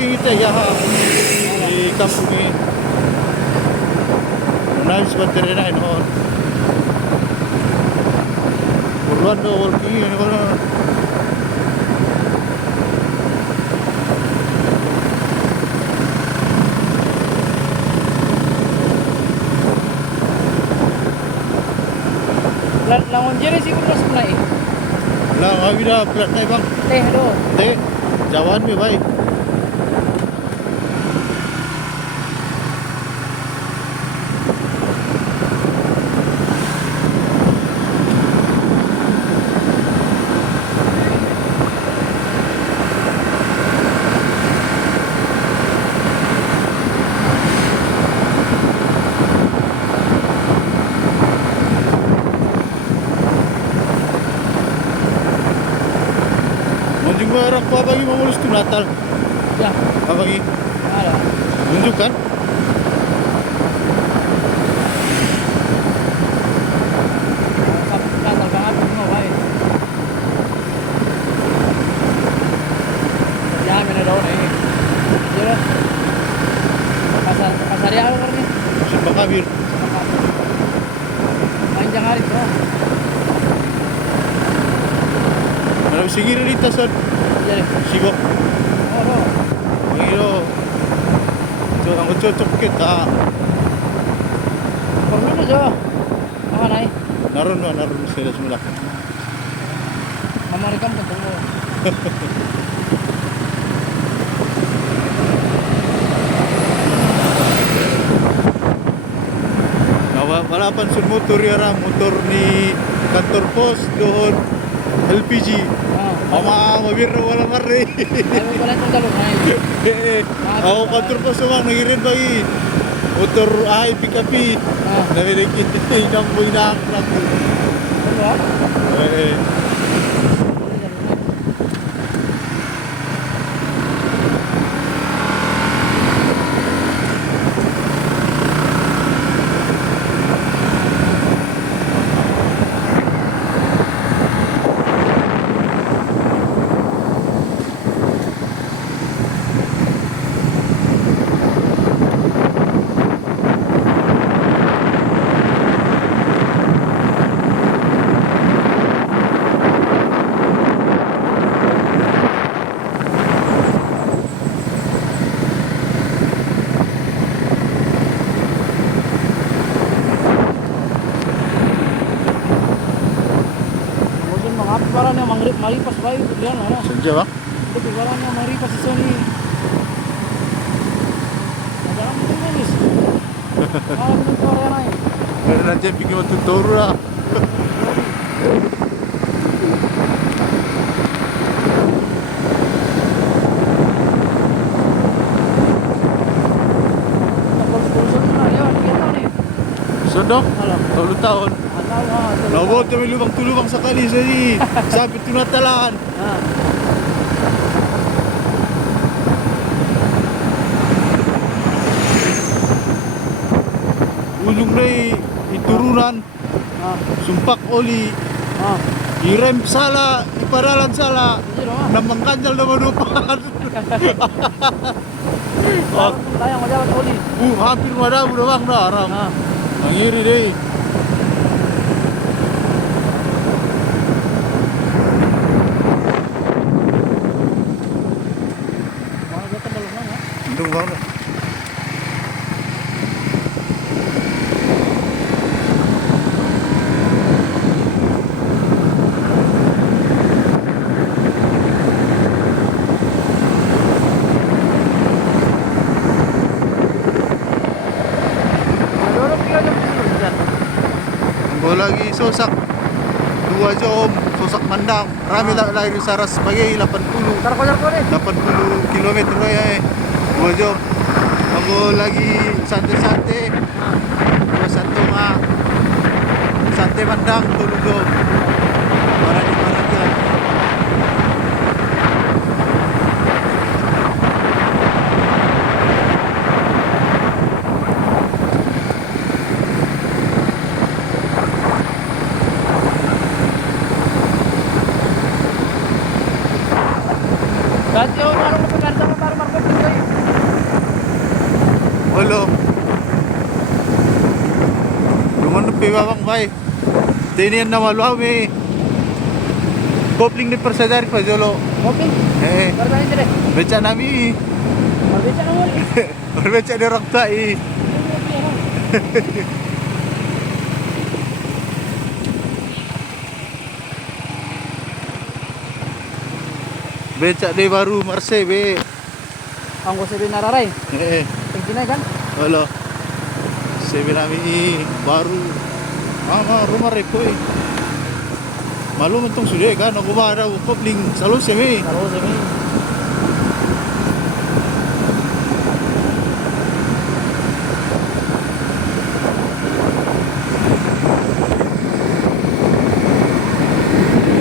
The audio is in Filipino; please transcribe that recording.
walking ito ya di kampung ini. Nice battery na noon. Buruan do walking ini kono. Langon diri siguro sa kunay. Lah ngawi dah plat na bang. Do. Teh jawan mi baik. Juga orang tua bagi mau lulus tuh Natal. Ya. Apa bagi? Ada. Tunjukkan. Natal banget mau baik. Ya, mana daun ini. Jadi pasar ya kan ini. Musim Bakabir. Panjang hari tuh. Kalau sigir dito sa Jadi. Sigo. Oh. Ngiro. So ang cocok kita. Perlu aja. Mana nih? Naron sila semula. Mama rekam ketemu. Wala pan sun motor yara motor ni kantor pos doon LPG. Ama mabir wala mari. Ayo wala tong dalog ay. Ako kantor pos sumang nagirin bagi motor ay pick-up. Nabirik nang buinak lang. Eh. Parang yang maripas baik dia mana? Senja bang? Itu parang yang maripas itu ni. Ada apa tu manis? Ah, itu Korea naik. Pero nandiyan bigyan mo tuturo na. Sodok? 10 tahun. Nawag kami lubang-tulubang sakali sabi tunatalaan. Ulung na iturunan. Sumpak oli. Irem sala, iparalan sala. Namang kanjal na manupan. Tayang majalan oli. Hampir madaw na bang na aram. Nangiri deh. Mendung banget. Lagi sosak 2 jam sosak mandang rame lagi saras sebagai 80 kilometer ya 2 jam aku lagi santai-santai satu santai mandang dulu barang-barang Ganti orang baru pekerjaan baru market babang bay. Tinian na maluaw may kopling ni persadar pa jolo. Kopi. Eh, Baru tadi deh. beca nami. Baru beca namun. Beca di rakta Beca di baru Marse be. Ang ko sabi nararay. Eh, Tingkinay kan? wala. Sabi namin baru. Rumah repo eh. Malu mentong sudah kan, aku baru kopling selalu semi. Kalau sabi